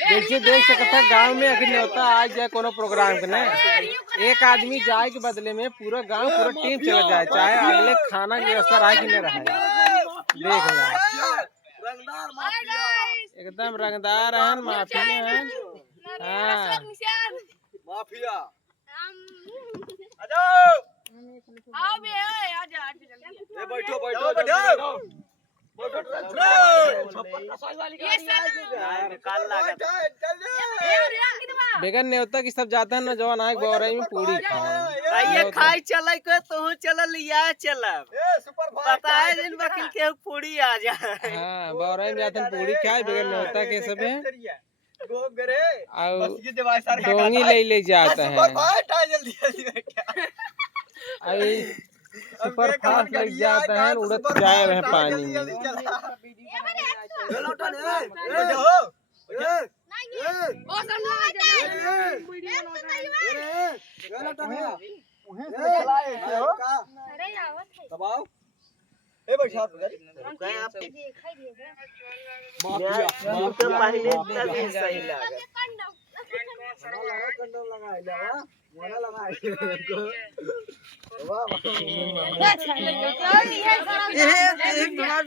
देखिए देख सकता गांव में अगर न्योता आज जाए कोनो प्रोग्राम के ने एक आदमी जाए के बदले में पूरा गांव पूरा टीम चला जाए, चाहे अगले खाना की व्यवस्था रहे कि नहीं रहे। देख लो एकदम रंगदार है, माफिया है। हाँ माफिया बैठो बैठो बैठो बेगन न्योता की सब जाता है ना जवान आग बौराई में पूरी ये खाई चल के तो चल लिया चल बताए दिन वकील के पूरी आ जाए। हाँ बौराई में जाते हैं पूरी खाए बेगन न्योता के सब है डोंगी ले जाता है। सुपर फास्ट लग जाता है, उड़त जाए रहे पानी में।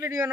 वीडियो